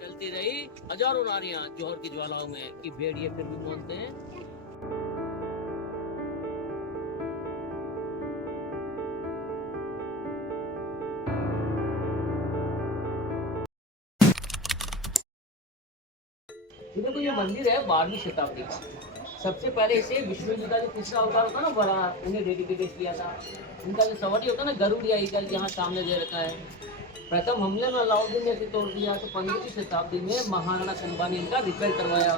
चलती रही हजारों नारियां जौहर की ज्वालाओं में कि भेड़िए फिर भी बोलते हैं। देखो ये मंदिर है 12वीं शताब्दी का। सबसे पहले इसे विष्णु जी का जो तीसरा अवतार होता ना बड़ा, उन्हें डेडिकेटेड किया था। उनका जो सवारी होता ना गरुड़ या ईगल, यहाँ सामने दे रखा है। प्रथम हमले में अलाउद्दीन ने तोड़ दिया, तो 15वीं शताब्दी में महाराणा कुंभा ने इनका रिपेयर करवाया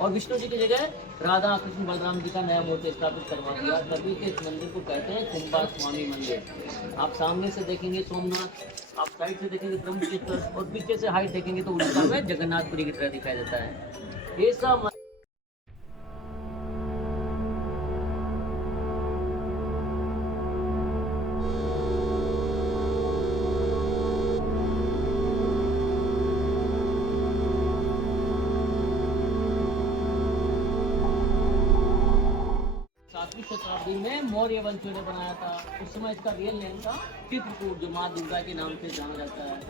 और विष्णु जी की जगह राधा कृष्ण बलराम जी का नया मूर्ति स्थापित करवा दिया। तभी के इस मंदिर को कहते हैं कुंभा स्वामी मंदिर। आप सामने से देखेंगे सोमनाथ, आप साइड से देखेंगे ब्रह्मपुत्र और पीछे से हाइट देखेंगे तो उड़ीसा में जगन्नाथपुरी की तरह दिखाई देता है। ये सब 7वीं शताब्दी में मौर्य वंशियों ने बनाया था। उस समय इसका रियल नेम था चित्रकूट, जो माँ दुर्गा के नाम से जाना जाता है।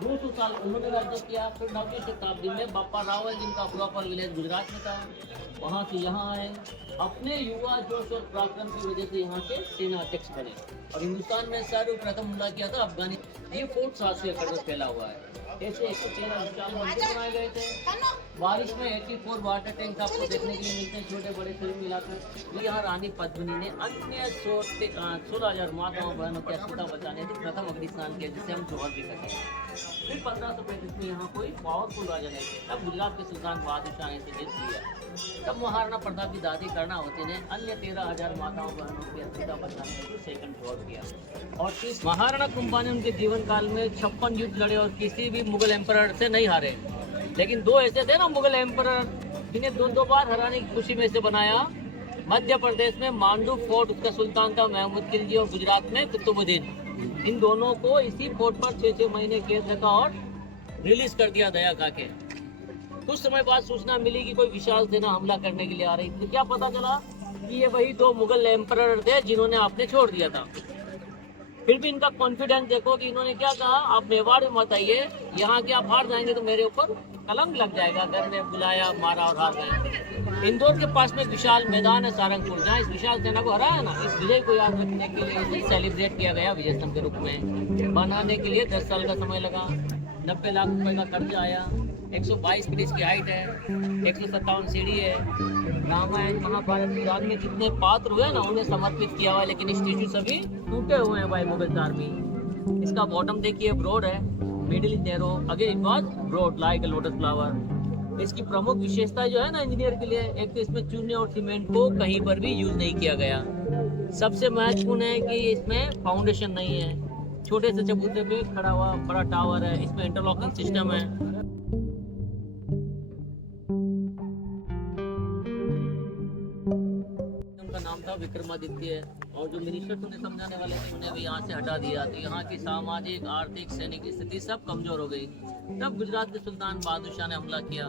200 साल उन्होंने राज्य किया। फिर 9वीं शताब्दी में बापा रावल, जिनका अबुआपुर विलेज गुजरात में था, वहाँ से यहाँ आए। अपने युवा जोश और पराक्रम की वजह से यहाँ के सेना अध्यक्ष बने और हिंदुस्तान में सर्वप्रथम हमला किया था अफगानिस्तान। ये फोर्ट 700 एकड़ में फैला हुआ है। ऐसे 113 विशाल मंदिर बनाए गए थे। बारिश में 84 वाटर टैंक आपको देखने के लिए मिलते हैं, छोटे बड़े सभी मिलाकर। यहाँ रानी पद्मिनी ने अन्य 16,000 माताओं बहनों की अस्मिता बचाने के प्रथम अग्निस्नान किया, जिसे हम जौहर भी कहते हैं। फिर 1535 में यहाँ कोई पावरफुल राजा नहीं थे। तब गुजरात के सुल्तान बहादुर शाह ने इसे जीत लिया। तब महाराणा प्रताप की दादी कर्णावती ने अन्य 13,000 माताओं बहनों की अस्मिता बचाने के सेकंड जौहर किया। और महाराणा कुंभा ने उनके जीवन काल में 56 युद्ध लड़े और किसी भी मुगल एम्परर से नहीं हारे। लेकिन दो ऐसे थे ना मुगल एम्परर, जिन्हें दो बार हराने की खुशी में से बनाया। मध्य प्रदेश में मांडू फोर्ट, उसका सुल्तान था महमूद खिलजी, और गुजरात में कुतुबुद्दीन। इन दोनों को इसी फोर्ट पर 6-6 महीने कैद रखा और रिलीज कर दिया दया खाके। कुछ समय बाद सूचना मिली कि कोई विशाल सेना हमला करने के लिए आ रही थी। क्या पता चला कि ये वही 2 मुगल एम्परर थे जिन्होंने आपने छोड़ दिया था। फिर भी इनका कॉन्फिडेंस देखो कि इन्होंने क्या कहा, आप मेवाड़ में मत आइए, यहाँ के आप हार जाएंगे तो मेरे ऊपर कलंक लग जाएगा। घर में बुलाया, मारा और हार गए। इंदौर के पास में एक विशाल मैदान है सारंगपुर, जहाँ इस विशाल सेना को हराया ना, इस विजय को याद रखने के लिए इसे सेलिब्रेट किया गया विजय स्तंभ के रूप में। बनाने के लिए 10 साल का समय लगा, 90 लाख रुपए का कर्जा आया। 122 फीट की हाइट है, 157 सीढ़ी है। रामायण महाभारत पुराण में जितने पात्र हुए ना, उन्हें समर्पित किया हुआ है। लेकिन स्टेचू सभी टूटे हुए हैं भाई मुगल आर्मी। इसका बॉटम देखिए ब्रॉड है, middle is narrow, again it was broad like a lotus flower. इसकी प्रमुख विशेषता जो है ना इंजीनियर के लिए, एक तो इसमें चूने और सीमेंट को कहीं पर भी यूज नहीं किया गया। सबसे महत्वपूर्ण है कि इसमें फाउंडेशन नहीं है। छोटे से चबूतरे पे खड़ा हुआ बड़ा टावर है। इसमें इंटरलॉकिंग सिस्टम है। उनका नाम था विक्रमादित्य, और जो मिनिस्टर उन्हें समझाने वाले थे उन्हें भी यहाँ से हटा दिया। तो यहाँ की सामाजिक, आर्थिक, सैनिक स्थिति सब कमजोर हो गई। तब गुजरात के सुल्तान बहादुर शाह ने हमला किया।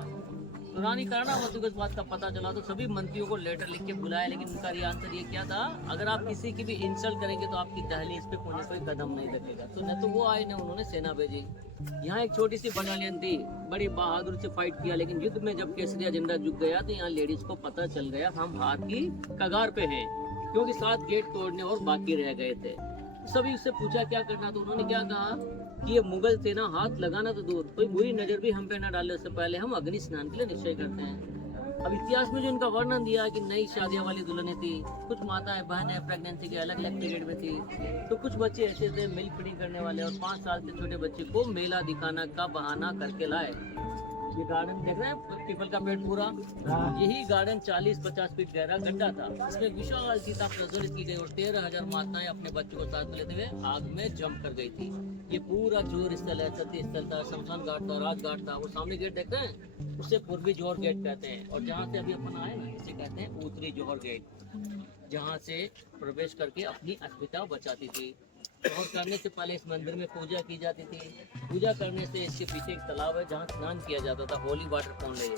तो रानी कर्णावती को इस बात का पता चला तो सभी मंत्रियों को लेटर लिख के बुलाया। लेकिन उनका आंसर ये क्या था, अगर आप किसी की भी इंसल्ट करेंगे तो आपकी दहलीज पे कोई कदम नहीं रखेगा। तो न तो वो आए न उन्होंने सेना भेजी। यहाँ एक छोटी सी बटालियन थी, बड़ी बहादुर से फाइट किया। लेकिन युद्ध में जब केसरिया झंडा झुक गया तो यहाँ लेडीज को पता चल गया हम हार की कगार पे हैं, क्योंकि 7 गेट तोड़ने और बाकी रह गए थे। सभी उससे पूछा क्या करना, तो उन्होंने क्या कहा कि ये मुगल सेना हाथ लगाना तो दूर, कोई बुरी नजर भी हम पे न डाले, उससे पहले हम अग्नि स्नान के लिए निश्चय करते हैं। अब इतिहास में जो इनका वर्णन दिया कि नई शादियां वाली दुल्हनें थी, कुछ माताएं बहनें प्रेगनेंसी के अलग अलग पीरियड में थी, तो कुछ बच्चे ऐसे थे मिल्क फीडिंग करने वाले, और 5 साल के छोटे बच्चे को मेला दिखाना का बहाना करके लाए। ये गार्डन देख रहे हैं, पीपल का पेड़ पूरा, यही गार्डन 40-50 फीट गहरा गड्ढा था। इसमें विशाल सीता प्रज्वलित की गई और 13,000 माताएं अपने बच्चों को साथ लेते हुए आग में जंप कर गई थी। ये पूरा जोर स्थल है, सती स्थल था, शमशान घाट था, राजघाट था। वो सामने गेट देखते हैं, उसे पूर्वी जौहर गेट कहते हैं। और जहाँ से अभी अपन आए ना, इसे कहते हैं उत्तरी जौहर गेट, जहाँ से प्रवेश करके अपनी अस्मिता बचाती थी। और करने से पहले इस मंदिर में पूजा की जाती थी। पूजा करने से इसके पीछे एक तालाब है जहाँ स्नान किया जाता था, होली वाटर फॉल है ये।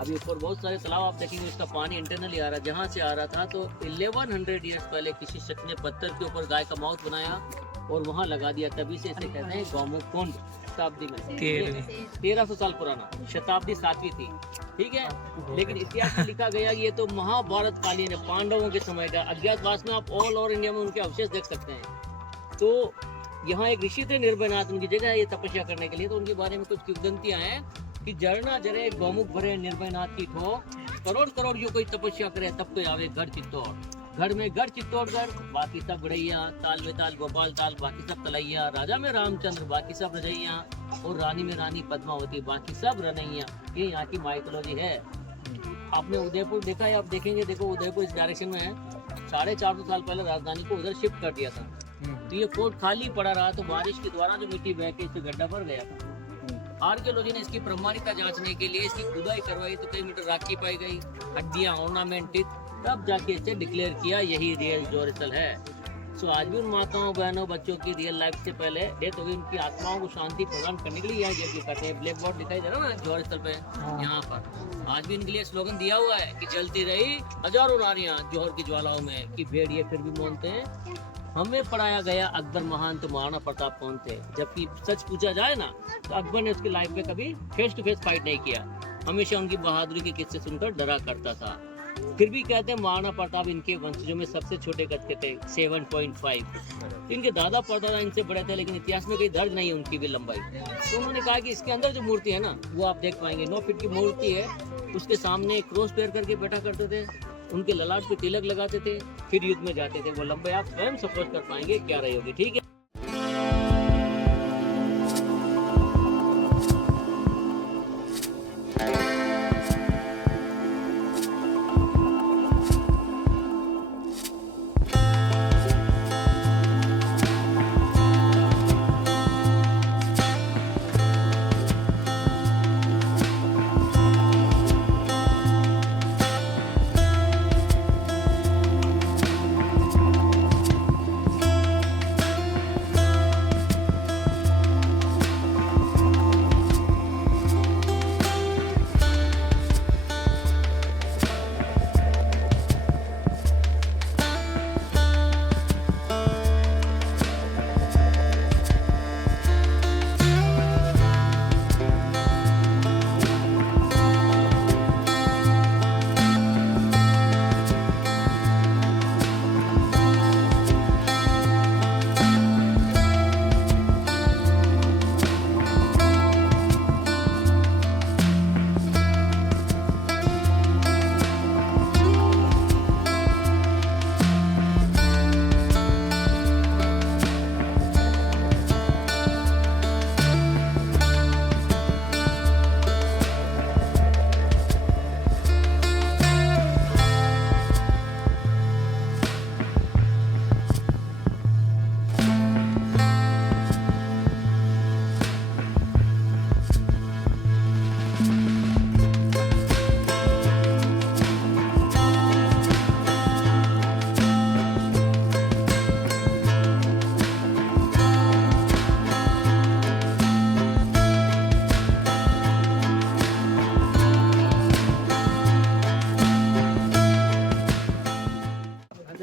अभी ऊपर बहुत सारे तालाब आप देखेंगे, उसका पानी इंटरनली आ रहा है। जहाँ से आ रहा था तो 1100 ईयर्स पहले किसी शख्स ने पत्थर के ऊपर गाय का माउथ बनाया और वहाँ लगा दिया, तभी से इसे कहते हैं गौमुख कुंड। शताब्दी में 1300 साल पुराना, शताब्दी 7वीं थी, ठीक है। लेकिन इतिहास में लिखा गया ये तो महाभारत कालीन है, पांडवों के समय का। अज्ञातवास में आप ऑल ओवर इंडिया में उनके अवशेष देख सकते हैं। तो यहाँ एक ऋषि थे निर्भयनाथ, उनकी जगह है ये तपस्या करने के लिए। तो उनके बारे में कुछ किंवदंतियां हैं कि जरना जरे गौमुख भरे निर्भयनाथ की ठो, करोड़ करोड़ जो कोई तपस्या करे तब तो आवे गढ़ चित्तौड़। घर में गढ़ चित्तौड़गढ़, बाकी सब गढ़ैया, ताल में ताल गोपाल ताल, बाकी सब तलैया, राजा में रामचंद्र, बाकी सब रजैया, और रानी में रानी पद्मावती, बाकी सब रनैया। ये यहाँ की माइथोलॉजी है। आपने उदयपुर देखा है, आप देखेंगे, देखो उदयपुर इस डायरेक्शन में है। 450 साल पहले राजधानी को उधर शिफ्ट कर दिया था, तो ये फोर्ट खाली पड़ा रहा, तो बारिश के द्वारा जो मिट्टी बह के इससे गड्ढा भर गया था। आर्कियोलॉजी ने इसकी प्रमाणिकता जांचने के लिए इसकी खुदाई करवाई, तो कई मीटर राखी पाई गई, हड्डियां, ऑर्नामेंटेड, तब जाके इसे डिक्लेयर किया यही रियल जौहर स्थल है। सो आज भी उन माताओं, बहनों, बच्चों की रियल लाइफ से पहले डेथ हो गई, उनकी आत्माओं को शांति प्रदान करने के लिए यहाँ जगह करते हैं। ब्लैक बोर्ड दिखाई दे रहा है ना जौहर स्थल पे, यहाँ पर आज भी इनके लिए स्लोगन दिया हुआ है कि जलती रही हजारों नारियां जौहर की ज्वालाओं में, कि भेड़िए फिर भी मौनते हैं। हमें पढ़ाया गया अकबर महान तो महाराणा प्रताप कौन थे, जबकि सच पूछा जाए ना तो अकबर ने उसकी लाइफ में कभी फेस टू फेस फाइट नहीं किया, हमेशा उनकी बहादुरी के किस्से सुनकर डरा करता था। फिर भी कहते हैं महाराणा प्रताप इनके वंशजों में सबसे छोटे कद के थे, 7.5। इनके दादा परदादा इनसे बड़े थे, लेकिन इतिहास में कोई दर्ज नहीं है उनकी भी लंबाई। तो उन्होंने कहा कि इसके अंदर जो मूर्ति है ना, वो आप देख पाएंगे 9 फीट की मूर्ति है, उसके सामने क्रॉस पेयर करके बैठा करते थे, उनके ललाट पे तिलक लगाते थे, फिर युद्ध में जाते थे। वो लंबाई आप स्वयं सपोज कर पाएंगे क्या रही होगी, ठीक है।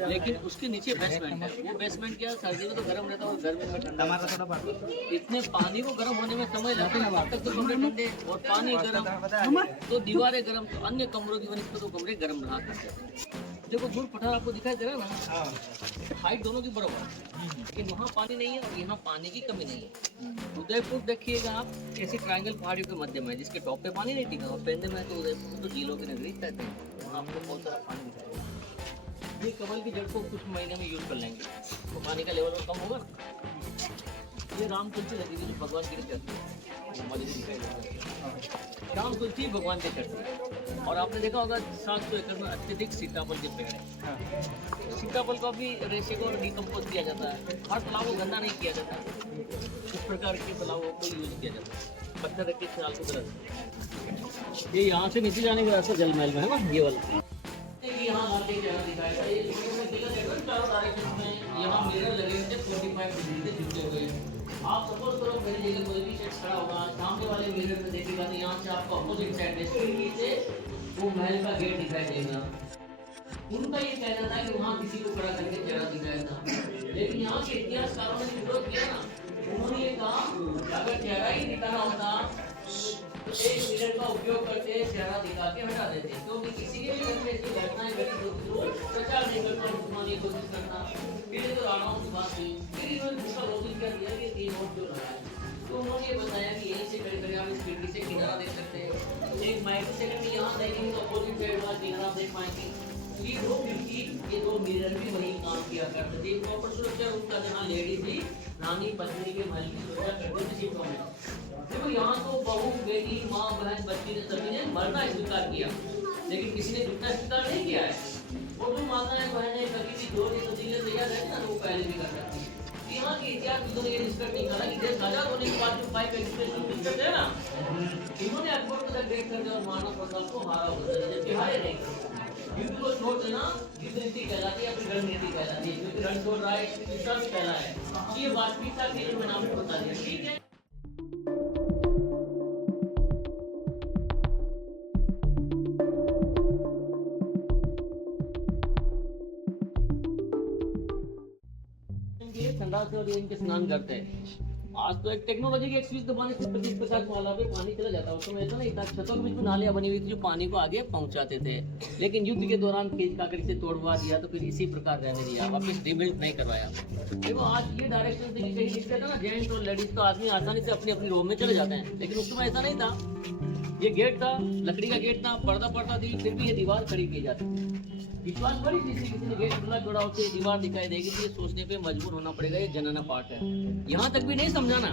लेकिन उसके नीचे बेसमेंट है। वो बेसमेंट क्या, सर्दी में तो गर्म रहता है और गर्मी में ठंडा। इतने पानी को गर्म होने में समय लगता है, तब तक तो कमरे ठंडे और पानी गर्म, तो दीवारें गर्म, तो अन्य कमरों की वजह से तो कमरे गर्म रहा करते थे। देखो गुड़ पठार आपको दिखाई दे रहा है ना, हाइट दोनों की बराबर है, लेकिन वहाँ पानी नहीं है और यहाँ पानी की कमी नहीं है। उदयपुर देखिएगा आप, ऐसी ट्रायंगल पहाड़ियों के मध्य में, जिसके टॉप पे पानी नहीं टिका, और पेंदे में तो उदयपुर तो झीलों की नगरी कहते हैं, वहाँ आपको बहुत सारा पानी दिखाएगा। ये कमल की जड़ को कुछ महीने में यूज कर लेंगे तो पानी का लेवल कम होगा। ये राम तुलसी लगी हुई जो भगवान की चढ़ती है, राम तुलसी भगवान के चढ़ती है। और आपने देखा होगा 700 एकड़ में अत्यधिक सीताफल के पेड़ है। सीताफल को भी रेशे को डिकम्पोज किया जाता है, हर तालाब को गंदा नहीं किया जाता, इस प्रकार के तालाबों को यूज किया जाता है। पत्थर रख के साल को गलत, ये यहाँ से नीचे जाने का रास्ता जल महल में है ना, ये वाला। यहाँ मिरर लगे थे 45 डिग्री से झुके हुए। आप सपोज करो मेरी जगह कोई भी शख्स खड़ा होगा, सामने वाले मिरर में देखेगा तो यहाँ से आपको अपोजिट साइड से वो महल का गेट दिखाई देगा। उनका ये कहना था कि वहाँ किसी को खड़ा करके चेहरा दिखाया था, लेकिन यहाँ के इतिहासकारों ने विरोध किया ना। उन्होंने ये कहा अगर चेहरा ही दिखाना होता तो एक मिनट का उपयोग करते चेहरा दिखा के हटा देते, क्योंकि किसी के भी घर में ऐसी घटनाएं घटी तो प्रचार नहीं करना, घुमाने की कोशिश करना। फिर तो राणाओं की बात हुई, फिर इन्होंने दूसरा नोटिस कर दिया कि 3 वोट क्यों लगाया। तो उन्होंने ये बताया कि यहीं से खड़े खड़े आप इस खिड़की से किनारा देख सकते हैं, एक माइक्रो सेकंड में यहाँ देखेंगे तो अपोजिट साइड वाला किनारा देख पाएंगे। ये 2 खिड़की, ये 2 मिरर भी वही काम किया करते थे। प्रॉपर सुरक्षा रूम का जहाँ लेडी थी रानी पत्नी के महल की सुरक्षा करते थे सीटों में। देखो यहाँ तो बहू बेटी माँ बहन बच्ची ने सभी ने मरना स्वीकार किया, लेकिन किसी ने झुकना स्वीकार नहीं किया है। वो जो माताएं बहनें कभी भी दो तब्दीली तैयार रहती ना, तो वो पहले भी कर सकती है। यहाँ के इतिहास में ये डिस्कस नहीं करा कि देश आजाद होने के बाद जो 5 एक्सप्रेशन डिस्कस है ना, इन्होंने अकबर को ग्रेट कर दिया और महाराणा प्रताप को हारा होता है, जबकि हारे नहीं। युद्ध को छोड़ देना युद्ध नीति कहलाती है, अपनी रणनीति कहलाती है, क्योंकि रण छोड़ रहा है दूसरा भी पहला है। ये वास्तविकता के लिए मैंने आपको बता दिया, ठीक है। ठंडा से और इनके स्नान करते हैं। आज तो एक टेक्नोलॉजी की एक स्विच दबाने से 25-50 वाला पे पानी चला जाता है। उस समय ऐसा नहीं था, छतों के बीच में नालियां बनी हुई थी जो पानी को आगे पहुंचाते थे, लेकिन युद्ध के दौरान खींच काकर इसे तोड़वा दिया, तो फिर इसी प्रकार रहने दिया, वापस रिबिल्ड नहीं करवाया। देखो आज ये डायरेक्शन से कहीं दिखता था ना, जेंट्स और लेडीज तो आदमी आसानी से अपनी अपनी रूम में चले जाते हैं, लेकिन उस समय ऐसा नहीं था। ये गेट था, लकड़ी का गेट था, पर्दा पड़ता थी, फिर भी ये दीवार खड़ी की जाती थी। विश्वास बड़ी चीज थी, किसी ने गेट खुला छोड़ा होते दीवार दिखाई देगी, तो ये सोचने पे मजबूर होना पड़ेगा ये जनना पार्ट है। यहाँ तक भी नहीं समझाना,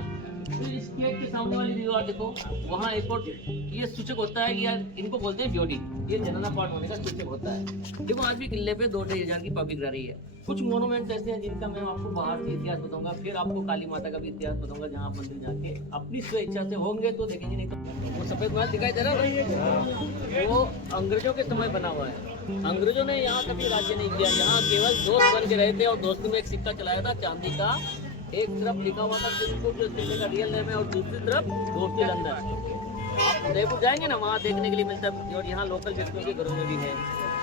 तो इस गेट के सामने वाली दीवार देखो, वहाँ एक और ये सूचक होता है कि यार इनको बोलते हैं ब्योडी, ये जनना पार्ट होने का सूचक होता है। देखो आज भी किले पे 2-2,000 की पब्लिक रह रही है। कुछ मोनूमेंट ऐसे हैं जिनका मैं आपको बाहर से इतिहास बताऊंगा, फिर आपको काली माता का भी इतिहास बताऊंगा, जहाँ आप मंदिर जाके अपनी स्वेच्छा से होंगे तो देखेंगे, नहीं तो वो सफेद महल दिखाई दे रहा है, वो अंग्रेजों के समय बना हुआ है। अंग्रेजों ने यहाँ कभी राज्य नहीं किया, यहाँ केवल दोस्त बन के रहे थे, और दोस्ती में एक सिक्का चलाया था चांदी का, एक तरफ लिखा हुआ था सिक्के का रियल नेम है, और दूसरी तरफ दोस्ती लंदन। आप उदयपुर जाएंगे ना, वहाँ देखने के लिए मिलता है, और यहाँ लोकल व्यक्तियों के घरों में भी है।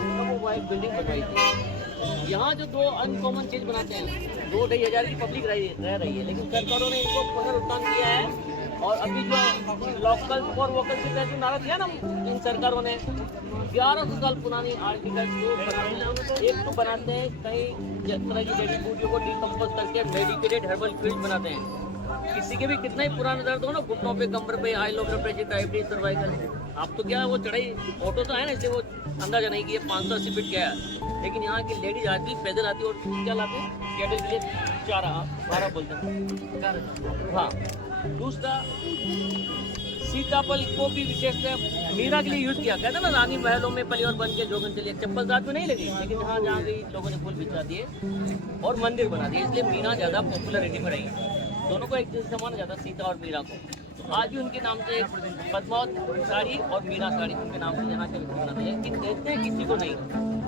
वो वाइट बिल्डिंग बनवाई थी। यहाँ जो 2 अनकॉमन चीज बनाते हैं, 2-2,500 की पब्लिक रह रही है, लेकिन सरकारों ने इनको पुनरुत्थान किया है। और अभी जो लोकल फॉर वोकल से जो नारा दिया ना इन सरकारों ने, 1100 साल पुरानी आर्टिकल एक तो बनाते हैं, कई तरह की जड़ी बूटियों को डिकम्पोज करके मेडिकेटेड हर्बल फील्ड बनाते हैं। किसी के भी कितना ही पुराना दर्द हो ना, घुटनों पे, कमर पे, आई लो प्रेशर, डायबिटीज, सर्वाइकल, आप तो क्या वो चढ़ाई ऑटो तो है ना, इसलिए वो अंदाजा नहीं कि ये 580 फीट क्या है, लेकिन यहाँ की लेडीज आती पैदल आती और क्या लाते हैं, कैटल के लिए चारा, 12 बोलते हैं। हाँ, दूसरा सीताफल को भी विशेषतः मीरा के लिए यूज किया, कहते हैं ना रानी महलों में पली और बन के जोगन चली, चप्पल साथ में नहीं लगी, लेकिन यहाँ जहाँ गई लोगों ने फूल बिछा दिए और मंदिर बना दिए, इसलिए मीरा ज़्यादा पॉपुलरिटी में रही है। दोनों को एक जैसे माना जाता, सीता और मीरा को। तो आज भी उनके नाम से पद्मावत साड़ी और मीरा साड़ी उनके नाम से यहाँ के व्यक्ति बनाते हैं, कि देते हैं किसी को नहीं,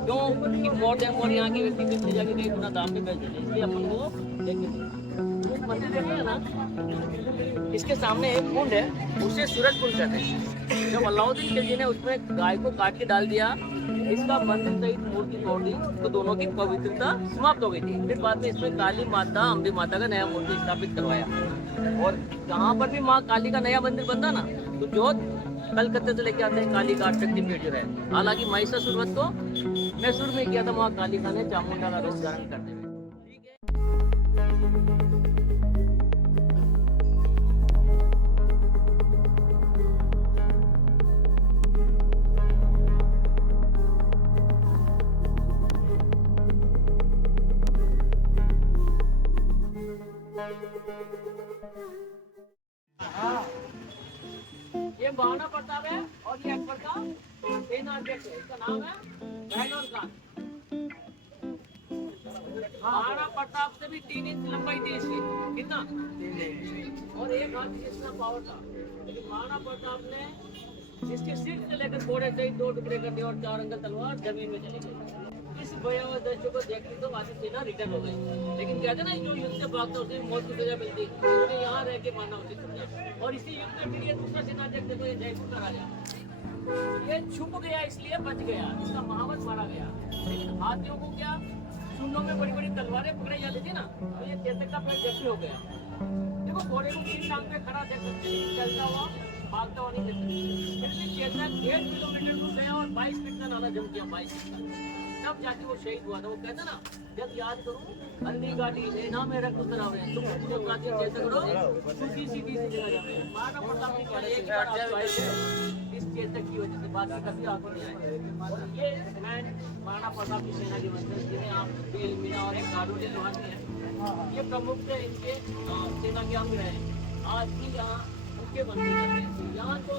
क्यों कि मोर देन मोर यहाँ के व्यक्ति कितने जाके कहीं गुना दाम पे बेच देते हैं, इसलिए अपन को देख मंदिर देखेंगे ना, इसके सामने एक कुंड है, उसे सूरज कुंड कहते हैं। जब अलाउद्दीन खिलजी ने उसमें गाय को काट के डाल दिया, इसका मंदिर सहित मूर्ति तोड़ दी, तो दोनों की पवित्रता समाप्त हो गई थी। फिर बाद में इसमें काली माता, अम्बे माता का नया मूर्ति स्थापित करवाया, और जहाँ पर भी माँ काली का नया मंदिर बनता ना, तो जोत कलकत्ते से लेके आते हैं काली का शक्तिपीठ जो है। हालांकि महिषासुर को मैसूर में किया था माँ कालिका ने चामुंडा का रूप धारण करते हुए। ये महाराणा प्रताप है और ये अकबर का सेनाध्यक्ष है, इसका नाम है बहलोल खान। महाराणा प्रताप से भी 3 इंच लंबाई थी इसकी, कितना, और 1 हाथ इतना पावर था, लेकिन महाराणा प्रताप ने इसके सिर से लेकर घोड़े से 2 टुकड़े कर दिए और 4 अंगल तलवार जमीन में चली गई। इस भयावह दृश्य को देखते तो वादी सेना रिटर्न हो गई, लेकिन कहते ना जो युद्ध से भागता उसे मौत की सजा मिलती, इसलिए यहाँ रह के मानना उचित समझा। और इसी युद्ध में फिर ये दूसरा सेनाध्यक्ष देखो, ये जयपुर का राजा, ये छुप गया इसलिए बच गया, इसका महावत मारा गया। लेकिन हाथियों को क्या सुनों में बड़ी बड़ी तलवारें पकड़ी जाती थी ना, तो ये चेतक का पेट जख्मी हो गया। देखो घोड़े को 3 टांग पे खड़ा देख सकते हैं, लेकिन चलता हुआ भागता हुआ नहीं देख सकते। फिर भी चेतक 1.5 किलोमीटर दूर गया और 22 मिनट का नाला जम किया, 22 मिनट का। तब जाके वो शहीद हुआ था। वो कहता ना, जब याद करूं अन्नी गाड़ी लेना मेरा कुतरावे तो मुझे प्राचीन चेतक करो सूखी सीधी सी जगह जावे। महाराणा प्रताप की कहानी एक बार आप आए थे इस चेतक की वजह से, बात कभी आपको नहीं आए। और ये मैन महाराणा प्रताप की सेना के वंशज जिन्हें आप बेल मीना और एक गाड़ोली लोहानी है, ये प्रमुख थे, इनके सेना के अंग रहे। आज भी यहाँ उनके वंशज हैं। यहाँ तो